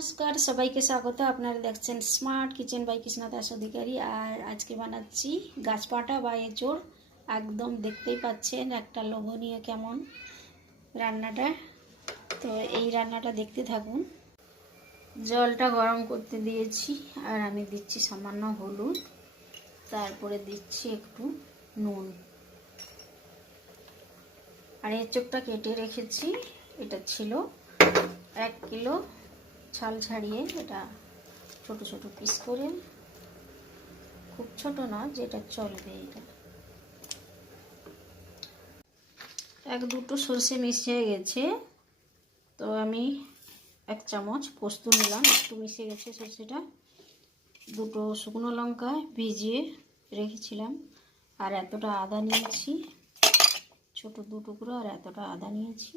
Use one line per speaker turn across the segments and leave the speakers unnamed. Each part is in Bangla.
নমস্কার, সবাইকে স্বাগত। আপনারা দেখছেন smart kitchen by Krishna Das Adhikari আর আজকে বানাচ্ছি গাছপাটা বা এঁচোড়। একদম দেখতেই পাচ্ছেন একটা লোভনীয় কেমন রান্নাটা। তো এই রান্নাটা দেখতে থাকুন। জলটা গরম করতে দিয়েছি আর আমি দিচ্ছি সামান্য হলুদ। তারপরে দিচ্ছি একটু নুন। আর এঁচোড়টা কেটে রেখেছি। এটা ছিল এক কিলো ছাল ছাড়িয়ে এটা ছোট ছোট পিস করে, খুব ছোট না, যেটা চলবে এটা। এক দুটো সর্ষে মিশে গেছে, তো আমি এক চামচ পোস্ত নিলাম, একটু মিশে গেছে সর্ষেটা। দুটো শুকনো লঙ্কা ভিজিয়ে রেখেছিলাম, আর এতটা আদা নিয়েছি, ছোট দু টুকরো, আর এতটা আদা নিয়েছি।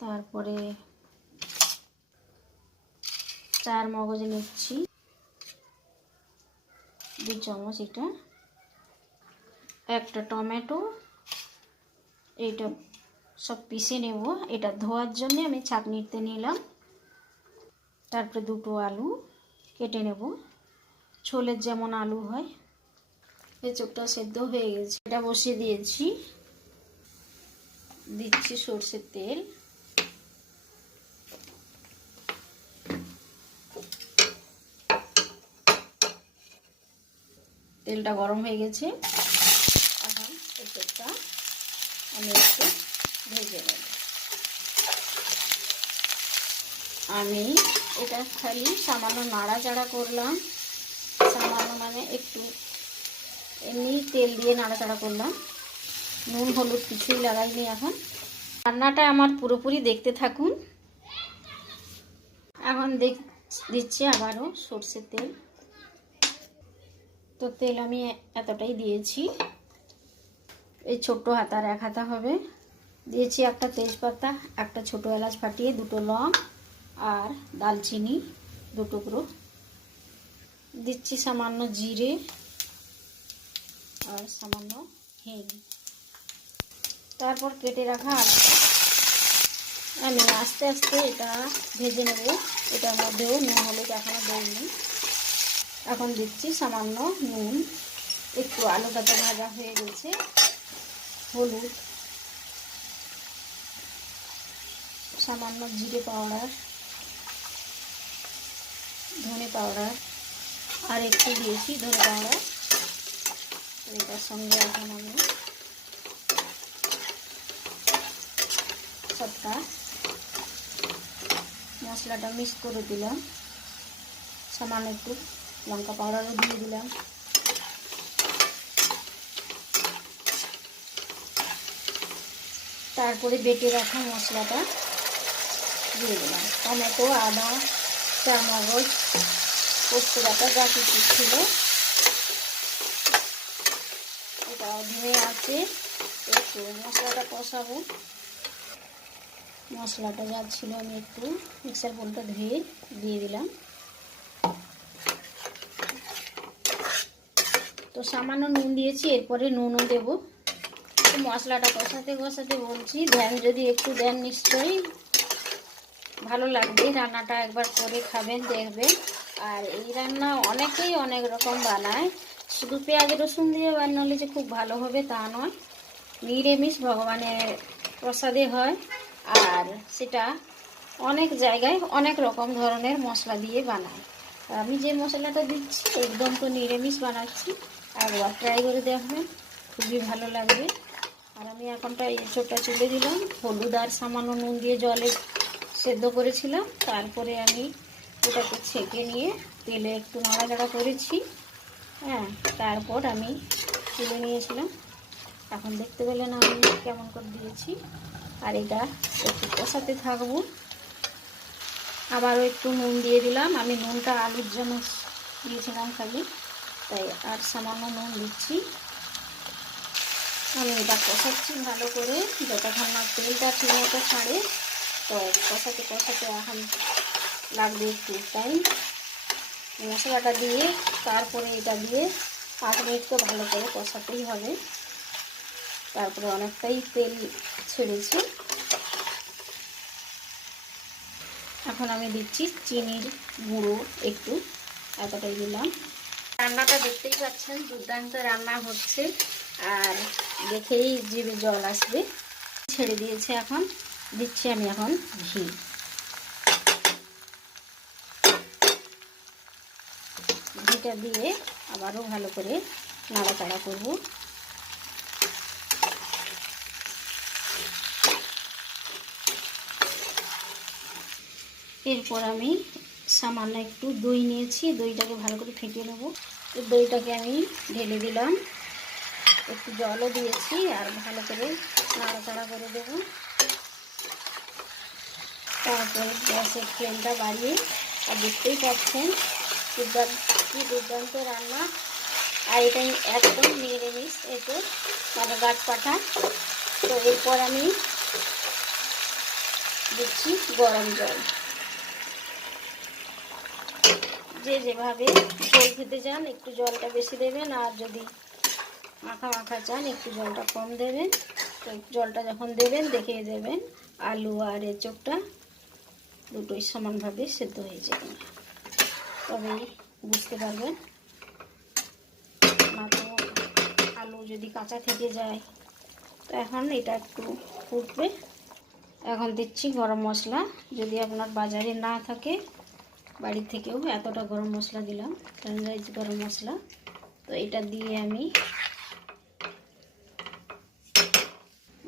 তারপরে চার মগজ নিচ্ছি। দু চামচ এটা। একটা টমেটো। এইটা সব পিষে নেব। এটা ধোয়ার জন্য আমি ছাঁকনিতে নিলাম। তারপরে দুটো আলু কেটে নেব। ছোলের যেমন আলু হয় এই চোখটা সেদ্ধ হয়ে গেছে। এটা বসিয়ে দিয়েছি। দিচ্ছি সর্ষের তেল। তেলটা গরম হয়ে গেছে। এখন তেলটা আমি একটু ভেজে নেব। আমি এটা খালি সামান্য নাড়াচাড়া করলাম। সামান্য মানে একটু এমনি তেল দিয়ে নাড়াচাড়া করলাম। নুন, হলুদ কিছুই লাগাইনি এখন। রান্নাটা আমার পুরোপুরি দেখতে থাকুন। এখন দেখ দিচ্ছি আবারও সর্ষের তেল। তো তেল আমি এতটাই দিয়েছি। এই ছোট্ট হাতার এক হাতা হবে। দিয়েছি একটা তেজপাতা, একটা ছোটো এলাচ ফাটিয়ে, দুটো লং আর দালচিনি, দু টুকরো। দিচ্ছি সামান্য জিরে আর সামান্য হিং তারপর কেটে রাখা আমি আস্তে আস্তে এটা ভেজে নেব। এটার মধ্যেও নুন, হলুদ এখনও দেয়নি এখন দিচ্ছি সামান্য নুন। একটু আলুটাতে ভাজা হয়ে গেছে। হলুদ। সামান্য জিরে পাউডার। ধনে পাউডার। আর একটু দিয়েছি ধনে পাউডার। এটার সঙ্গে এখন আমি সবটা মশলাটা মিক্স করে দিলাম। সামান্য একটু লঙ্কা পাউডারও দিয়ে দিলাম। তারপরে বেটে রাখা মশলাটা দিয়ে দিলাম। টমেটো, আদা চারমগজ পোস্ত বাটা যা কিছু ছিল। এটা ধুয়ে আছে। একটু মশলাটা কষাবো। মশলাটা যা ছিল আমি একটু মিক্সার বোলটা ধুয়ে দিয়ে দিলাম। তো সামান্য নুন দিয়েছি, এরপরে নুনও দেব। মশলাটা কষাতে কষাতে বলছি ধ্যান যদি একটু দেন নিশ্চয়ই ভালো লাগবে। রান্নাটা একবার করে খাবেন, দেখবেন। আর এই রান্না অনেকেই অনেক রকম বানায়। শুধু পেঁয়াজ, রসুন দিয়ে বানালে যে খুব ভালো হবে তা নয়। নিরামিষ ভগবানের প্রসাদে হয়। আর সেটা অনেক জায়গায় অনেক রকম ধরনের মশলা দিয়ে বানায়। আমি যে মশলাটা দিচ্ছি, একদম তো নিরামিষ বানাচ্ছি। একবার ট্রাই করে দেখবেন, খুবই ভালো লাগবে। আর আমি এখনটা এঁচোড়টা চলে দিলাম। হলুদ আর সামান্য নুন দিয়ে জলে সেদ্ধ করেছিলাম। তারপরে আমি ওটাকে ছেঁকে নিয়ে তেলে একটু নাড়াচাড়া করেছি। হ্যাঁ তারপর আমি তুলে নিয়েছিলাম। এখন দেখতে পেলেন আমি কেমন করে দিয়েছি। আর এটা একটু কষাতে থাকব। আবারও একটু নুন দিয়ে দিলাম। আমি নুনটা আলুর জন্য দিয়েছিলাম খালি। তাই আর সামান্য নুন দিচ্ছি। আমি এটা কষাচ্ছি ভালো করে। যতক্ষণ না তেলটা ঠিক মতো ছাড়ে, তো কষাতে কষাতে এখন লাগবে একটু টাইম মশলাটা দিয়ে, তারপরে এটা দিয়ে পাঁচ মিনিট তো ভালো করে কষাতেই হবে। তারপরে অনেকটাই তেল ছেড়েছে। এখন আমি দিচ্ছি চিনির গুঁড়ো একটু, এতটাই দিলাম। রান্নাটা দেখতেই পাচ্ছেন, দুর্দান্ত রান্না হচ্ছে। আর দেখেই জিভে জল আসবে। ছেড়ে দিয়েছে এখন, দিচ্ছি আমি এখন ঘি। ঘিটা দিয়ে আবারও ভালো করে নাড়াচাড়া করব। এরপর আমি সামান্য একটু দই নিয়েছি, দইটাকে ভালো করে ফেটে নেব। তো দইটাকে আমি ঢেলে দিলাম। একটু জলও দিয়েছি আর ভালো করে নাড়াচাড়া করে দেবো। তারপরে গ্যাসের ফ্লেমটা বাড়িয়ে, আর দেখতেই পাচ্ছেন দুর্দান্ত, কি দুর্দান্ত রান্না। আর এটা আমি একদম নিরামিষ এতে মানে গাছ পাঠা। তো এরপর আমি দিচ্ছি গরম জল। যে যেভাবে জল খেতে চান, একটু জলটা বেশি দেবেন, আর যদি মাখা মাখা চান, একটু জলটা কম দেবেন। তো জলটা যখন দেবেন, দেখে দেবেন, আলু আর এঁচোড়টা দুটোই সমানভাবে সেদ্ধ হয়ে যাবে। তবেই বুঝতে পারবেন, না তো আলু যদি কাঁচা থেকে যায়, তো এখন এটা একটু ফুটবে। এখন দিচ্ছি গরম মশলা। যদি আপনার বাজারে না থাকে বাড়ি থেকেও এতটা গরম মশলা দিলাম সানরাইজ গরম মশলা। তো এটা দিয়ে আমি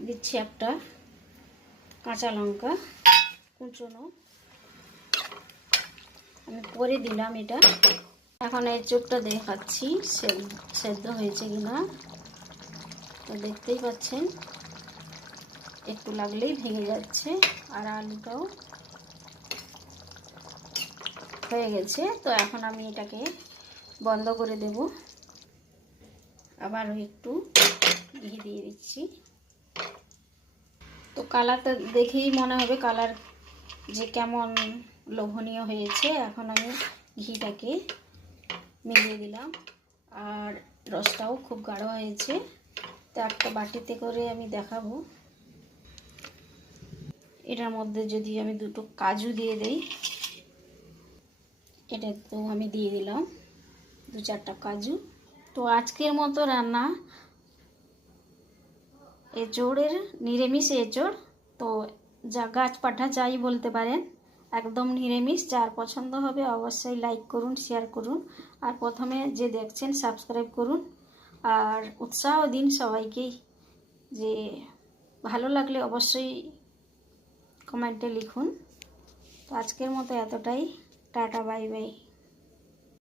দিচ্ছি একটা কাঁচা লঙ্কা কুচনো। আমি পরে দিলাম এটা। এখন এই চোখটা দেখাচ্ছি সেদ্ধ হয়েছে কিনা। তো দেখতেই পাচ্ছেন, একটু লাগলেই ভেঙে যাচ্ছে, আর আলুটাও হয়ে গেছে। তো এখন আমি এটাকে বন্ধ করে দেব। আবারও একটু ঘি দিয়ে দিচ্ছি। তো কালারটা দেখেই মনে হবে কালার যে কেমন লোভনীয় হয়েছে। এখন আমি ঘিটাকে মিলিয়ে দিলাম। আর রসটাও খুব গাঢ় হয়েছে। তো একটা বাটিতে করে আমি দেখাবো। এটার মধ্যে যদি আমি দুটো কাজু দিয়ে দেই এটা তো আমি দিয়ে দিলাম, দু চারটা কাজু। তো আজকের মতো রান্না। এঁচোড়ের, নিরামিষ এঁচোড়। তো যা গাছ পাঠা যাই বলতে পারেন, একদম নিরামিষ। যার পছন্দ হবে অবশ্যই লাইক করুন শেয়ার করুন। আর প্রথমে যে দেখছেন সাবস্ক্রাইব করুন। আর উৎসাহ দিন সবাইকেই, যে ভালো লাগলে অবশ্যই কমেন্টে লিখুন। তো আজকের মতো এতটাই। Tata bye bye